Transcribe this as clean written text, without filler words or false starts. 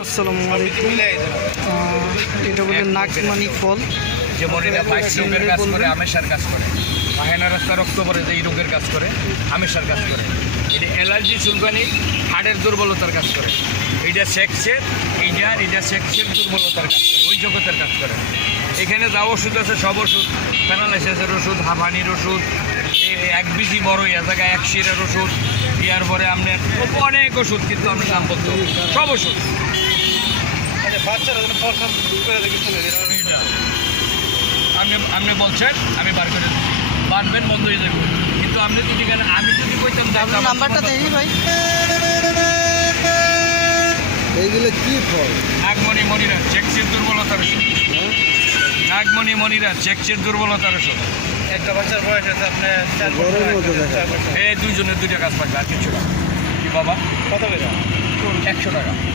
আসসালামু আলাইকুম। এটা বলে নাগমানি ফল, যেমন এটা রোগের কাজ করে, আমেশার কাজ করে, পাহেনা রাস্তা রক্ত পরে যে এই রোগের কাজ করে, আমেশার কাজ করে। এটা অ্যালার্জি, চুলকানি, হাড়ের দুর্বলতার কাজ করে। এইটা সেক্সের, এইটা সেক্সের দুর্বলতার কাজ করে, ওই জগতের কাজ করে। এখানে যা ওষুধ আছে সব ওষুধ, প্যারালাইসিসের ওষুধ, হাঁপানির ওষুধ, এক বিজি বড় জায়গায় এক শিরের ওষুধ, ইয়ার পরে আপনার অনেক ওষুধ, কিন্তু আপনার নাম বলতে সব ওষুধ। আপনি বলছেন আমি বার করে বানবেন, বন্ধ হয়ে যাবে। কিন্তু আপনি যদি আমি যদি কইতাম নাম্বারটা দেই ভাই। এইগুলো কি ফল? নাগমণি মনিরা চেকসের দুর্বলতার ওষুধ, নাগমণি মনিরা চেকসের দুর্বলতার ওষুধ। একটা বাচ্চার বয়স আছে আপনার এই দুইজনের দুইটা কাজ পাচ্ছে, আর কিছু না। কি বাবা, কত করে? 100 টাকা।